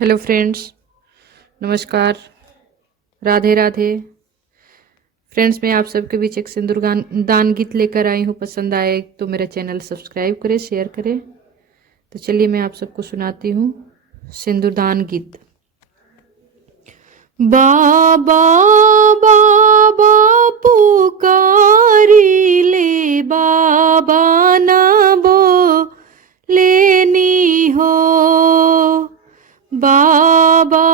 Hello friends, नमस्कार, Radhe Radhe. Friends, मैं आप सबके बीच एक सिंदूर दान गीत लेकर आई हूँ। पसंद आए तो मेरा चैनल सब्सक्राइब करें, शेयर करें। तो चलिए मैं आप सबको सुनाती हूँ सिंदूर दान गीत। बाबा बाबा पुकारी ले, बाबा ना बो लेनी हो। बाबा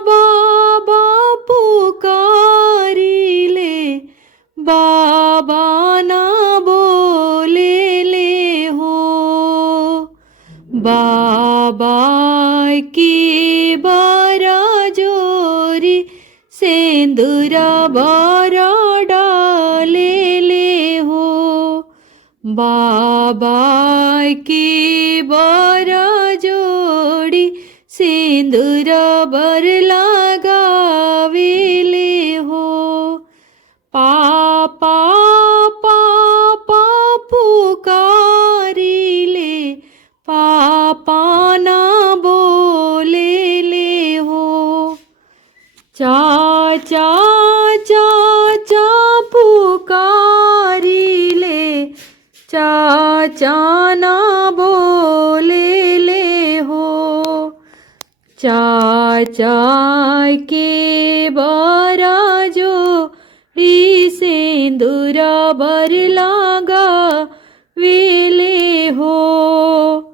बाबा पुकारी ले, बाबा ना बोले ले हो। बाबा की बारा जोरी सेंदूरा बारा डाले ले हो। बाबा की बारा जोड़ी सिंदूर बर लगावे ले हो। पापा पापा पुकारी ले, पापा ना बोले ले हो। चाचा चाचा पुकारी ले, चाचा ना बोले ले हो। चाचा के बारा जोड़ी सिंदूरा बर लागा वेले हो।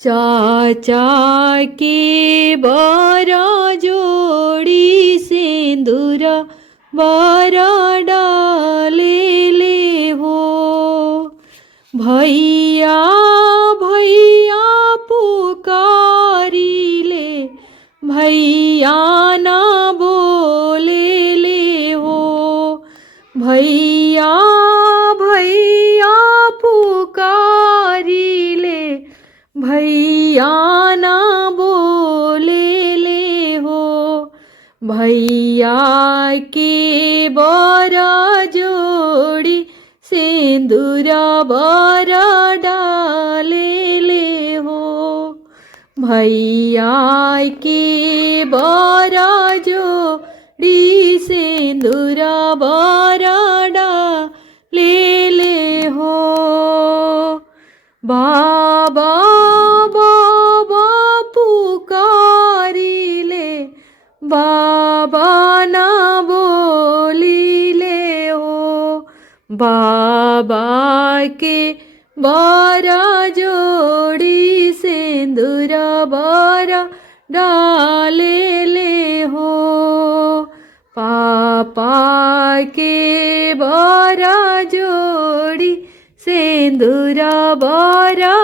चाचा के बारा जोड़ी सिंदूरा बारा डाले ले हो। भैया भैया पुकारी ले, भैया ना बोले ले हो। भैया भैया पुकारी ले, भैया ना बोले ले हो। भैया के बारा जोड़ी सिंदूरा बारा डाले ले हो। भैया की बारा जोड़ी सिंदूरा बारा डाले ले हो। बाबा बाबा पुकारी ले, बाबा ना बोली ले हो। बाबा के बारा जोड़ी सिंदूरा बारा डाले ले हो। पापा के बारा जोड़ी सिंदूरा बारा